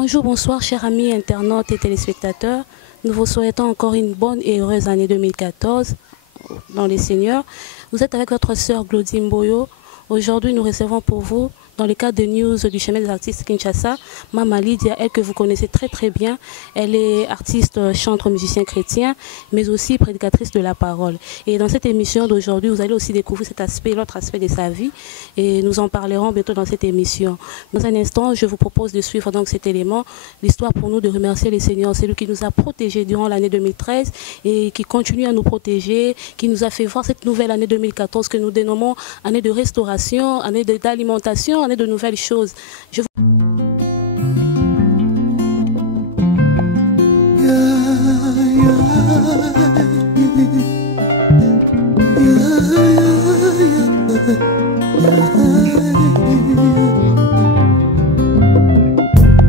Bonjour, bonsoir chers amis internautes et téléspectateurs. Nous vous souhaitons encore une bonne et heureuse année 2014 dans les Seigneurs. Vous êtes avec votre sœur Glody Mboyo. Aujourd'hui, nous recevons pour vous, dans le cadre de news du chemin des artistes Kinshasa, Mama Lydia, elle que vous connaissez très bien. Elle est artiste, chanteur, musicien chrétien, mais aussi prédicatrice de la parole. Et dans cette émission d'aujourd'hui, vous allez aussi découvrir cet aspect, l'autre aspect de sa vie. Et nous en parlerons bientôt dans cette émission. Dans un instant, je vous propose de suivre donc cet élément, l'histoire pour nous de remercier les Seigneurs. C'est lui qui nous a protégés durant l'année 2013 et qui continue à nous protéger, qui nous a fait voir cette nouvelle année 2014 que nous dénommons année de restauration, année d'alimentation, de nouvelles choses.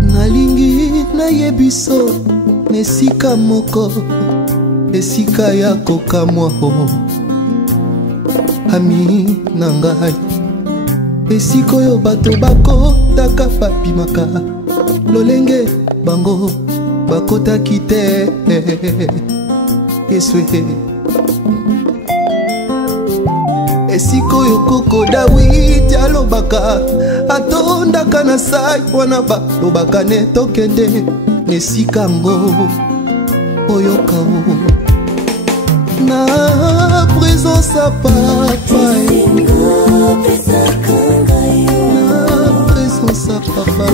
Nalingi na yebiso nesika moko esika ya kokamwa ami nangai esika oyo bato bakotaka bapimaka lolenge bango bakotaki te Yesu esika oyo koko Dawidi alobaka atondaka na sai wana balobaka ne tokende nesika ngo oyo kao na présence à papa sa papa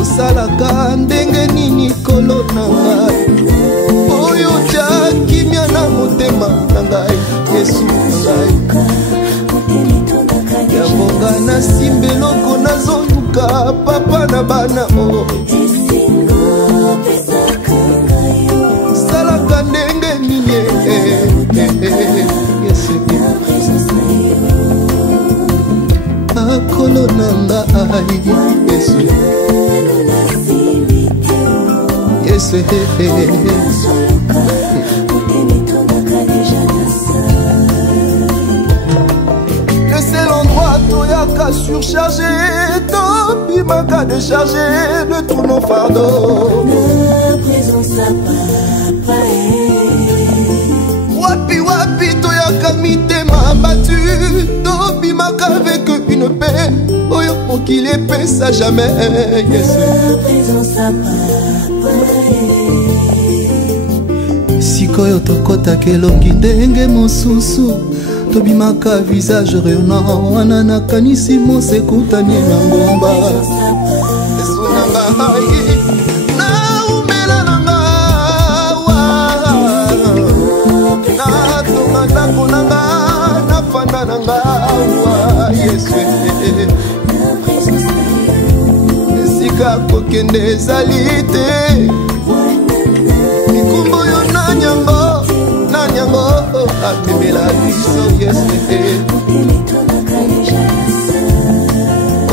osalaka ndenge nini kolo na ngai oyo tya kimia na motema na ngai Yesu na ngai yambonga na simbeloko nazoluka papa na bana o salaka ndenge nini Yesu akolo nanga ai Yesu Yesu le seul endroit toyaka surchargé topimaka déchargé de tout nos fardeaux la présence à papa wapi toyaka mitema battu tobimaka avec une paix oyo mokili epesa jamais sikoyo tokotaka elongi ndenge mosusu tobimaka visage rayonnant wana nakanisi mosekutani na ngomba Yesu na ngai naumela na nga ndako na nga nafanda na nga Yesu esika kokende ezali te mikumbu oyo na nyango apemela biso Yesu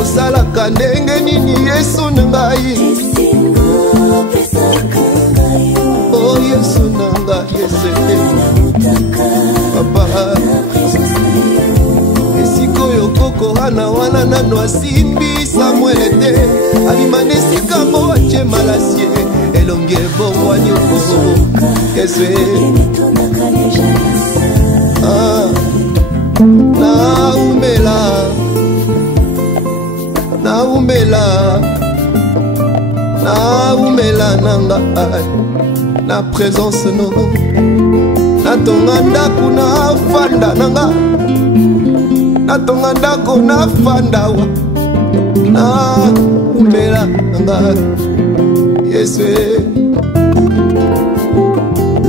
osalaka ndenge nini Yesu na ngai oh Yesu na ngai Yesu papa esika oyo koko wana nano asimbi Samuel te abimana esika mbo atie malasie elongi ebongwani Yesu naumela nanga na présence no natonga ndako na fanda nanga natonga ndako na fanda wa naumela nanga Yesu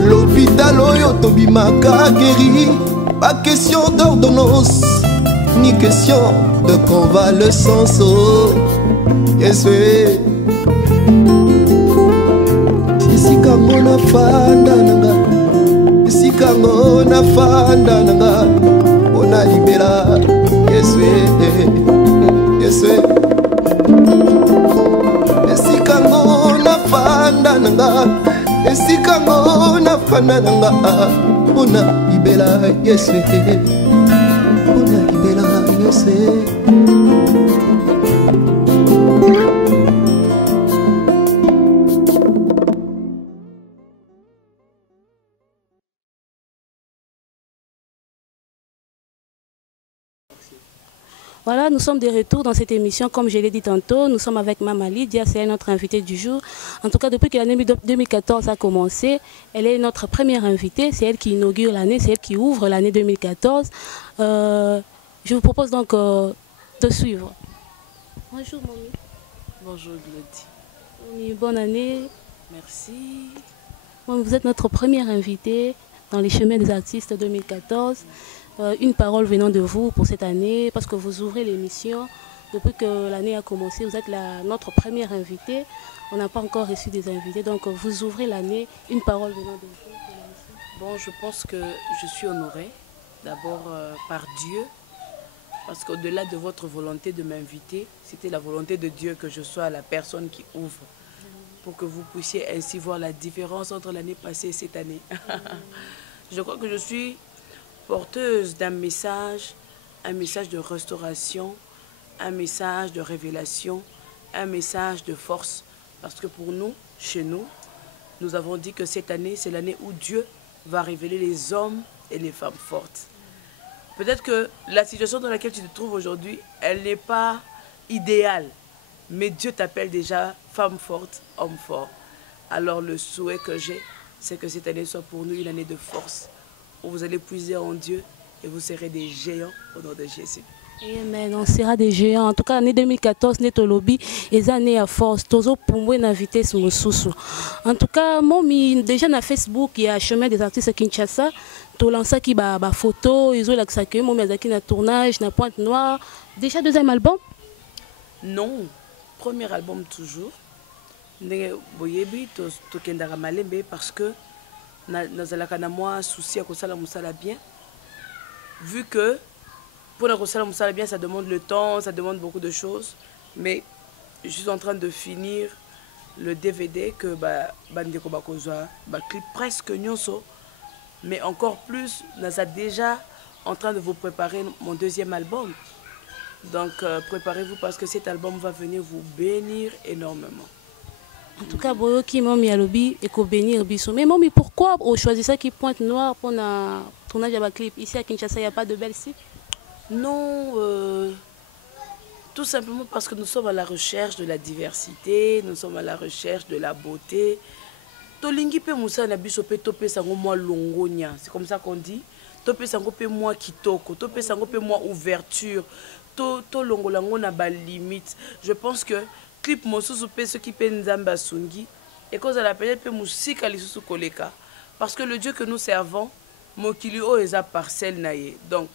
l'hôpital oyo tobimaka guéri pas question d'ordonnance ni question de convalescence Yesu esika ngo nafanda nanga esika ngo nafanda nanga ona libela Yesu esika ngo nafanda nanga esika ngo nafanda nanga ona libela Yesu ona libela Yesu Voilà, nous sommes de retour dans cette émission, comme je l'ai dit tantôt. Nous sommes avec Mama Lydia, c'est notre invitée du jour. En tout cas, depuis que l'année 2014 a commencé, elle est notre première invitée. C'est elle qui inaugure l'année, c'est elle qui ouvre l'année 2014. Je vous propose donc de suivre. Bonjour, Mommy. Bonjour, Glody. Mommy, bonne année. Merci. Vous êtes notre première invitée dans les chemins des artistes 2014. Une parole venant de vous pour cette année, parce que vous ouvrez l'émission. Depuis que l'année a commencé, vous êtes notre première invitée. On n'a pas encore reçu des invités, donc vous ouvrez l'année. Une parole venant de vous. Bon, je pense que je suis honorée, d'abord par Dieu, parce qu'au-delà de votre volonté de m'inviter, c'était la volonté de Dieu que je sois la personne qui ouvre, pour que vous puissiez ainsi voir la différence entre l'année passée et cette année. Je crois que je suis porteuse d'un message, un message de restauration, un message de révélation, un message de force. Parce que pour nous, chez nous, nous avons dit que cette année, c'est l'année où Dieu va révéler les hommes et les femmes fortes. Peut-être que la situation dans laquelle tu te trouves aujourd'hui, elle n'est pas idéale. Mais Dieu t'appelle déjà femme forte, homme fort. Alors le souhait que j'ai, c'est que cette année soit pour nous une année de force, où vous allez puiser en Dieu et vous serez des géants au nom de Jésus. Amen, on sera des géants. En tout cas, l'année 2014, n'est au lobby, et année à force. Tozo pour moi, na vitesse mosusu. En tout cas, moi, déjà na Facebook, il y a Chemin des artistes à Kinshasa. Tu lances qui ba photo, ils ont l'accès que moi, mais na tournage, na Pointe Noire. Déjà deuxième album? Non, premier album toujours. Ndenge boyebi to kendara malembe parce que nazalaka na moi souci à kosala musala bien. Vu que pour la kosala musala bien, ça demande le temps, ça demande beaucoup de choses. Mais je suis en train de finir le DVD que bandeko bakozwa, clip presque nyonso. Mais encore plus, naza déjà en train de vous préparer mon deuxième album. Donc préparez-vous parce que cet album va venir vous bénir énormément. En tout cas, Boyoki Momi Alobi et ko bénir biso. Mais Momi, pourquoi on choisit ça qui Pointe Noire pour un tournage de clip? Ici à Kinshasa, il n'y a pas de belles sites? Non, tout simplement parce que nous sommes à la recherche de la diversité, nous sommes à la recherche de la beauté. Tolingi pe musa na biso pe topé sango moi longonia, c'est comme ça qu'on dit. Topé sango pe moi kitoko, topé sango pe moi ouverture. To longolango na ba limite. Je pense que clip mosusu pe ceux qui pe nzamba sungi et cause à la peut-être pe musika lisusu koleka parce que le Dieu que nous servons mokili o eza parcelle naie. Donc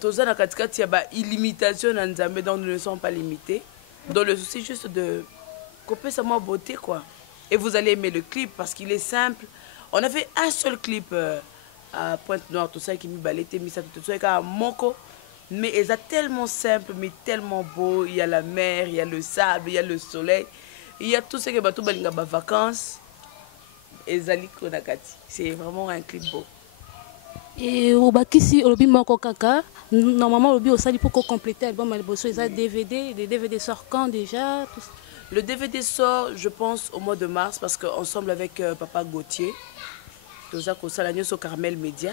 toza na katikati ya ba illimitation na nzambe, donc nous ne sommes pas limités. Dans le souci juste de couper sa moi beauté quoi. Et vous allez aimer le clip parce qu'il est simple. On a fait un seul clip à Pointe Noire, tout ça qui me balétait, mis ça tout ça à Moko. Mais il est tellement simple, mais tellement beau. Il y a la mer, il y a le sable, il y a le soleil. Il y a tout ce que bateau balinga ba vacances. Et Zali Konakati. C'est vraiment un clip beau. Et au Bakisi, au lobby Moko Kaka, normalement, au lobby au sali pour compléter l'album Albosso, il y a des DVD, les DVD sortent quand déjà? Le DVD sort, je pense, au mois de mars, parce qu'ensemble avec Papa Gauthier, tout ça, sur Carmel Média,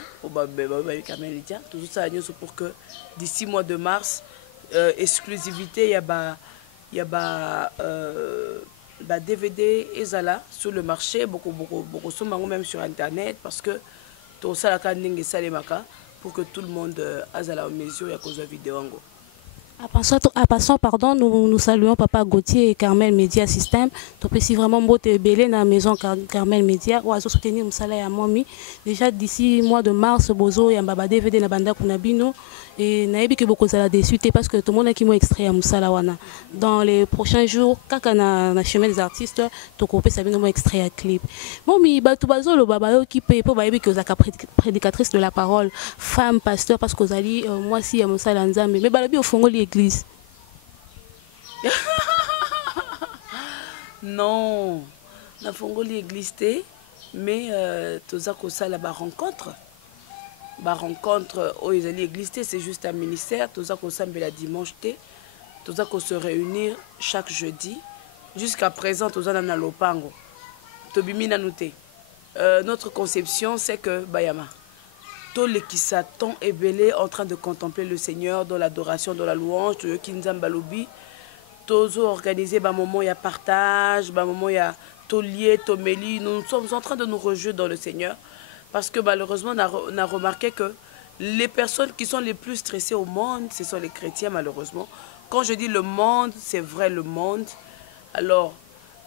Carmel Média, tout ça, pour que d'ici mois de mars, exclusivité, il y a DVD et Zala sur le marché, beaucoup, même sur Internet, parce que tout ça, pour que tout le monde a la mesure et à cause de la vidéo. En passant, pardon, nous saluons Papa Gauthier et Carmel Media System. Donc, si vraiment beau te belé dans la maison Carmel Media, ou à soutenir mon salaire à Momi. Déjà d'ici mois de mars, Bozo et Mbaba DVD na banda kunabino et naebi que beaucoup ça déçu parce que tout le monde a qui m'a extrait à Moussalawana. Dans les prochains jours, quand na chemin des artistes, to copé ça vient extrait à clip. Momi batu bazolo baba qui paye pour baebi que vous prédicatrice de la parole, femme pasteur parce que vous allez moi si à Moussala Nzambe mais balabi au fond l'église. Non, na fongo l'église mais toza ko sala ba rencontre. Ba rencontre au l'église c'est juste un ministère, toza ko sambela dimanche toza ko se réunir chaque jeudi. Jusqu'à présent toza na lopango. Tobimi na noté. Notre conception c'est que bayama tous les qui s'attendent et belé en train de contempler le Seigneur dans l'adoration, dans la louange, de Kinzambalobi. Tous organisés, moment il y a partage, moment il y a tolier, toméli. Nous sommes en train de nous réjouir dans le Seigneur parce que malheureusement on a remarqué que les personnes qui sont les plus stressées au monde, ce sont les chrétiens malheureusement. Quand je dis le monde, c'est vrai le monde. Alors,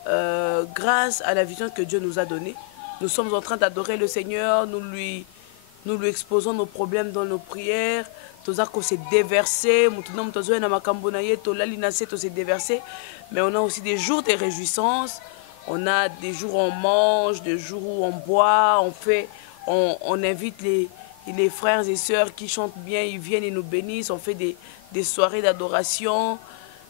grâce à la vision que Dieu nous a donnée, nous sommes en train d'adorer le Seigneur, nous lui exposons nos problèmes dans nos prières. Tozako s'est déversé, mais on a aussi des jours de réjouissance, on a des jours où on mange, des jours où on boit, on invite les frères et sœurs qui chantent bien, ils viennent et nous bénissent, on fait des soirées d'adoration.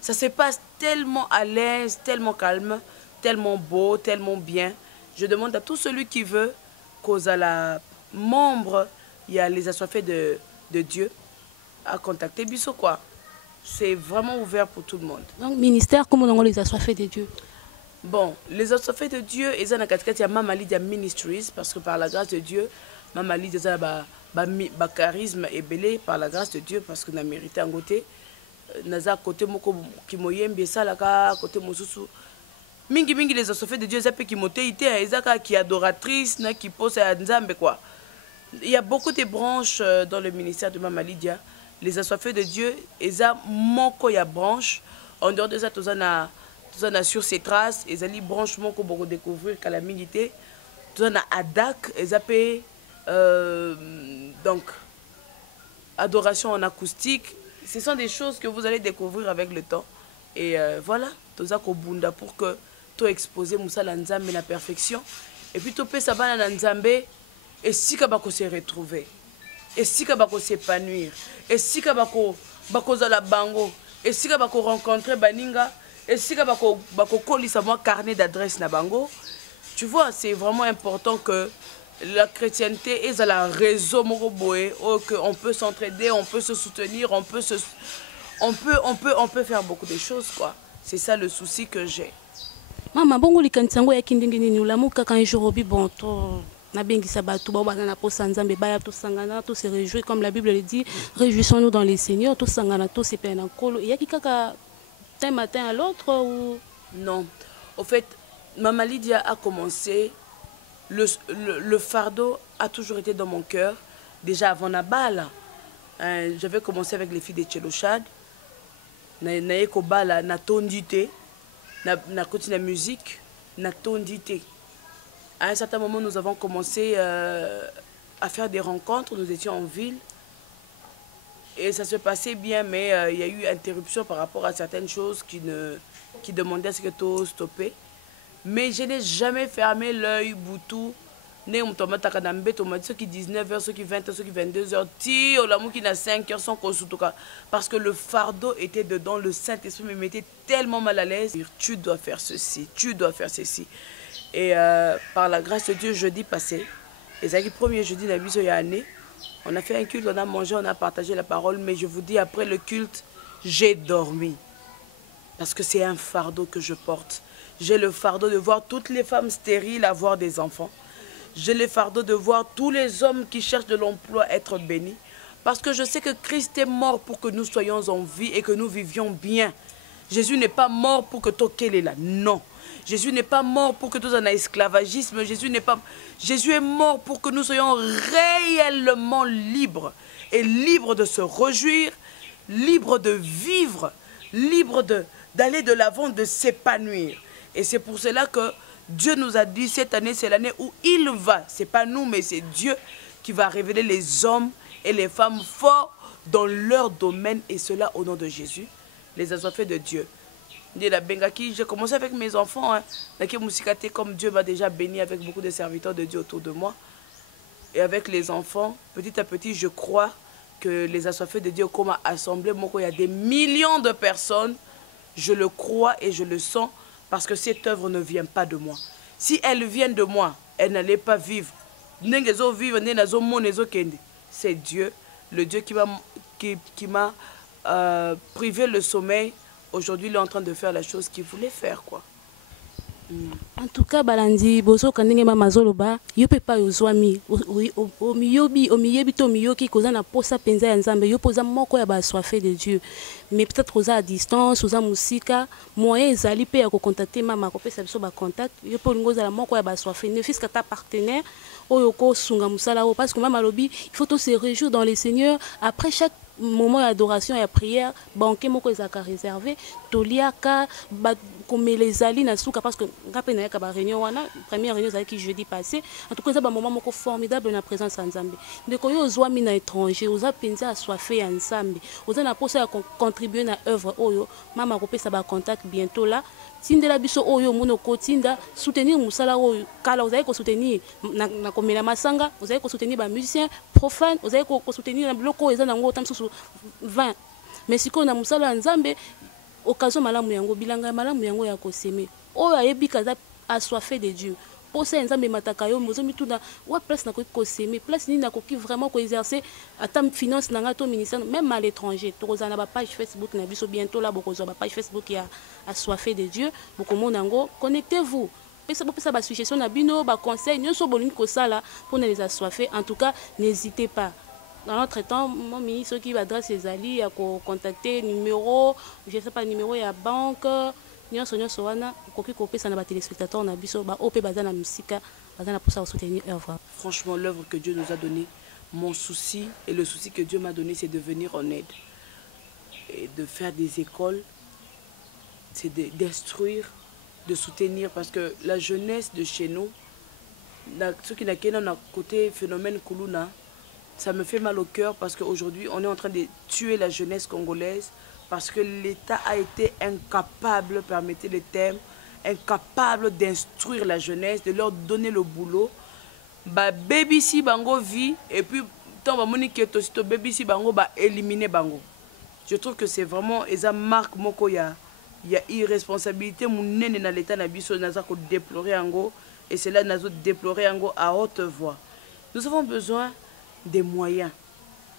Ça se passe tellement à l'aise, tellement calme, tellement beau, tellement bien. Je demande à tout celui qui veut, cause à la membre, il y a les assoiffés de Dieu, à contacter Bisso quoi. C'est vraiment ouvert pour tout le monde. Donc, ministère, comment on les assoiffés de Dieu? Bon, les assoiffés de Dieu, ils ont un Mama Lydia Ministries, parce que par la grâce de Dieu, Mama Lydia a charisme et belé par la grâce de Dieu, parce que nous mérité un côté. Naza côté moko qui moyembe salaka côté mosusu mingi les assoiffés de Dieu zape qui moté ité ezaka qui adoratrice na qui pose à Nzambe quoi. Il y a beaucoup de branches dans le ministère de Mama Lydia. Les assoiffés de Dieu eza moko ya branche en dehors de ça tozana sur ces traces ezali branche moko boko découvrir kala mingité tozana adak ezape donc adoration en acoustique. Ce sont des choses que vous allez découvrir avec le temps. Et voilà, toza kobunda pour que tu exposer Moussa Nzambe la perfection. Et puis tu peux savoir na Nzambe et si ka bako se retrouver. Et si ka bako s'épanouir. Et si ka bako za la bango. Et si ka bako rencontrer baninga. Et si ka bako coller sa moi carnet d'adresse na bango. Tu vois, c'est vraiment important que la chrétienté est à la réseau Moroboé, on peut s'entraider, on peut se soutenir, on peut faire beaucoup de choses quoi. C'est ça le souci que j'ai. Maman bongo likansango ya kindingini ni ulamuka kan jorobi bon to na bengi sabatu ba bana na posa Nzambe baya to sangana to se réjouir comme la Bible le dit, réjouissons-nous dans les Seigneurs, to sangana to se pena kolo. Il y a qui kaka d'un matin à l'autre ou non. Au fait, Mama Lydia a commencé. Le fardeau a toujours été dans mon cœur. Déjà avant Nabala, j'avais commencé avec les filles de Tchelochad. Na Bala, na tondité, na continué la musique, na tondité. À un certain moment, nous avons commencé à faire des rencontres. Nous étions en ville. Et ça se passait bien, mais il y a eu interruption par rapport à certaines choses qui demandaient à ce que tout stoppait. Mais je n'ai jamais fermé l'œil, Boutou. Ceux qui 19h, ceux qui 20h, ceux qui 22h, qui n'a 5h sans parce que le fardeau était dedans, le Saint-Esprit me mettait tellement mal à l'aise. Tu dois faire ceci, tu dois faire ceci. Et par la grâce de Dieu, jeudi passé, les premier jeudi de la vie, année, on a fait un culte, on a mangé, on a partagé la parole, mais je vous dis, après le culte, j'ai dormi. Parce que c'est un fardeau que je porte. J'ai le fardeau de voir toutes les femmes stériles avoir des enfants. J'ai le fardeau de voir tous les hommes qui cherchent de l'emploi être bénis. Parce que je sais que Christ est mort pour que nous soyons en vie et que nous vivions bien. Jésus n'est pas mort pour que tu es là. Non. Jésus n'est pas mort pour que tu sois en esclavagisme. Jésus est mort pour que nous soyons réellement libres. Et libres de se réjouir, libres de vivre, libres d'aller de l'avant, de s'épanouir. Et c'est pour cela que Dieu nous a dit, cette année, c'est l'année où il va. Ce n'est pas nous, mais c'est Dieu qui va révéler les hommes et les femmes forts dans leur domaine. Et cela au nom de Jésus, les assoiffés de Dieu. J'ai commencé avec mes enfants. Comme Dieu m'a déjà béni avec beaucoup de serviteurs de Dieu autour de moi. Et avec les enfants, petit à petit, je crois que les assoiffés de Dieu, comme assemblée, il y a des millions de personnes. Je le crois et je le sens. Parce que cette œuvre ne vient pas de moi. Si elle vient de moi, elle n'allait pas vivre. C'est Dieu, le Dieu qui m'a privé le sommeil. Aujourd'hui, il est en train de faire la chose qu'il voulait faire, quoi. En tout cas, balandi bozo kanenge mama zoloba yo pe pa yozwami o miyebi to miyoki koza na posa penza ya nzambe yo poza moko ya ba soifé de Dieu. Mais peut-être oza à distance oza musika moyen ezali pe ya ko contacter mama ko pesa biso ba contact yo po ngoza la moko ya ba soifé ne fils que ta partenaire oyo ko sunga musala o parce que mama lobi il faut se réjouir dans le Seigneur après chaque moment d'adoration et prière banque moko ezaka réservé toliaka comme les alliés na souka parce que rappelez na ka réunion wana première réunion qui jeudi passé en tout cas ça ba moment moko formidable na présence en Nzambe ndeko yo ozwa mi na étranger oza penza assoiffé ya Nzambe oza na posa ya contribuer na œuvre oyo mama ko pesa ba contact bientôt là tindela biso oyo mono kotinda soutenir musala oyo kala oza ko soutenir na komela masanga oza ko soutenir ba musiciens profanes oza ko soutenir na biloko eza nango tamsusu 20 mais siko na musala Nzambe occasion malamu yango bilanga malamu yango ya koseme oyo ayebi kaza assoiffé de Dieu posa Nzambe mataka yo mozo mituna wa place na ko koseme place ni na ko ki vraiment ko exercer atam finance na ngato ministère même à l'étranger tokoza na ba page Facebook na biso bientôt là bokozo ba page Facebook ya assoiffé de Dieu bokomona ngo connectez-vous pesa ba suggestion na bino ba conseil nyonso bolingi ko sala pour les assoiffés en tout cas n'hésitez pas. Dans notre temps, mon ministre qui va adresser ses alliés à contacter numéro, je sais pas numéro ya banque, nyonso wana koki kopesa na ba téléspectateurs na biso ba op bazana musika bazana pour ça soutenir œuvre. Franchement, l'œuvre que Dieu nous a donnée, mon souci et le souci que Dieu m'a donné, c'est de venir en aide et de faire des écoles, c'est d'instruire, de soutenir parce que la jeunesse de chez nous, ceux qui n'ont côté phénomène Kuluna, ça me fait mal au cœur parce qu'aujourd'hui, on est en train de tuer la jeunesse congolaise parce que l'État a été incapable, permettez le terme, incapable d'instruire la jeunesse, de leur donner le boulot. Bah, baby si bango vit et puis tant ba moni que to baby si bango ba éliminer bango. Je trouve que c'est vraiment eza marque moko ya irresponsabilité munene na l'État na biso naza ko déplorer ango et c'est là nazo déplorer ango à haute voix. Nous avons besoin des moyens.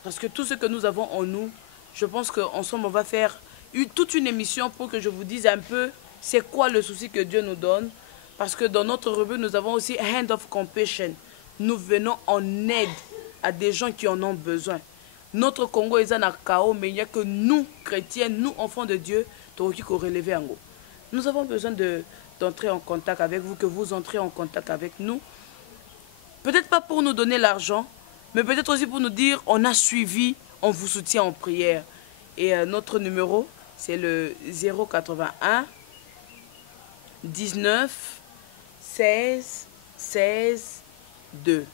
Parce que tout ce que nous avons en nous, je pense qu'ensemble, on va faire toute une émission pour que je vous dise un peu c'est quoi le souci que Dieu nous donne. Parce que dans notre rubrique, nous avons aussi Hand of Compassion. Nous venons en aide à des gens qui en ont besoin. Notre Congo est en chaos, mais il n'y a que nous, chrétiens, nous, enfants de Dieu, qui relever en haut. Nous avons besoin d'entrer en contact avec vous, que vous entrez en contact avec nous. Peut-être pas pour nous donner l'argent, mais peut-être aussi pour nous dire, on a suivi, on vous soutient en prière. Et notre numéro, c'est le 081 19 16 16 2.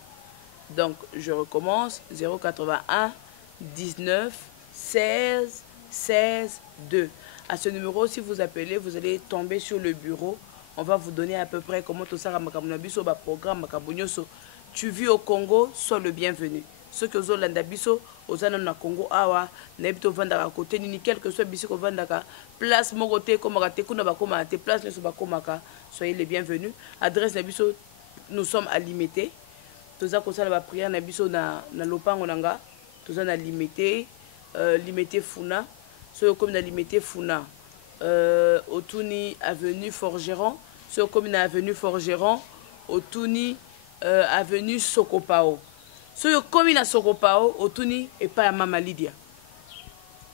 Donc, je recommence, 081 19 16 16 2. À ce numéro, si vous appelez, vous allez tomber sur le bureau. On va vous donner à peu près comment tout ça va programme. Tu vis au Congo, sois le bienvenu. Ceux que vous avez biso, aux anan na Congo awa, n'habito vanda à côté ni quel que soit biso vanda place mon côté comme raté kuna bakoma te place ne soba komaka, soyez les bienvenus. Adresse na biso, nous sommes à limiter. Tout ça comme ça la prière na biso na lopango nanga, tout ça na limité, limité Funa, ceux comme na limité Funa, Otuni avenue Forgeron, ceux comme na avenue Forgeron, Otuni avenue Sokopao. Ceux comme na Sokopao, Otuni et pas à Mama Lydia.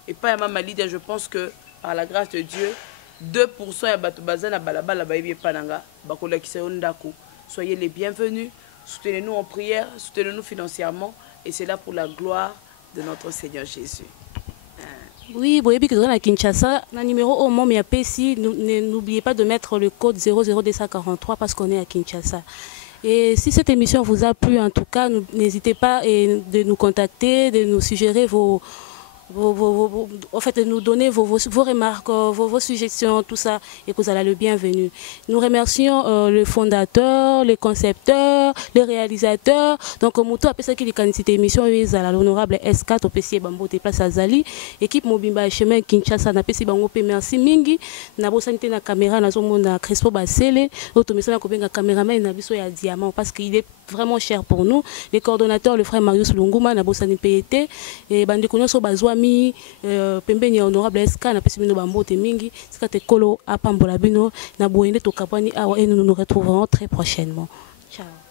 Et pas à Mama Lydia, je pense que par la grâce de Dieu, 2% ya batu bazana balabala bayebi pananga, bakola kisayondako. Soyez les bienvenus, soutenez-nous en prière, soutenez-nous financièrement et c'est là pour la gloire de notre Seigneur Jésus. Oui, boyebi que na Kinshasa, na numéro au moment ya PC, n'oubliez pas de mettre le code 00243 parce qu'on est à Kinshasa. Et si cette émission vous a plu, en tout cas, n'hésitez pas de nous contacter, de nous suggérer en fait, de nous donner vos remarques, vos suggestions, tout ça, et que vous allez le bienvenu. Nous remercions le fondateur, les concepteurs, les réalisateurs. Donc, Moutou a fait qui les cette émission, l'honorable S4 au PC Bambo de Place Azali, équipe Mobimba chemin Kinshasa na PC Bango merci mingi, na bo sanité na caméra na zomo na Crespo Basele, automation na kobenga caméraman na biso ya diamant parce qu'il est vraiment cher pour nous. Les coordonnateurs, le frère Marius Lunguma na bo sanité et bandi konyo so bazwa famille pembeni ya honorable SK na pesi bino bambote mingi sika te kolo apambola bino na boyende tokabwani awa et nous nous retrouverons très prochainement. Ciao.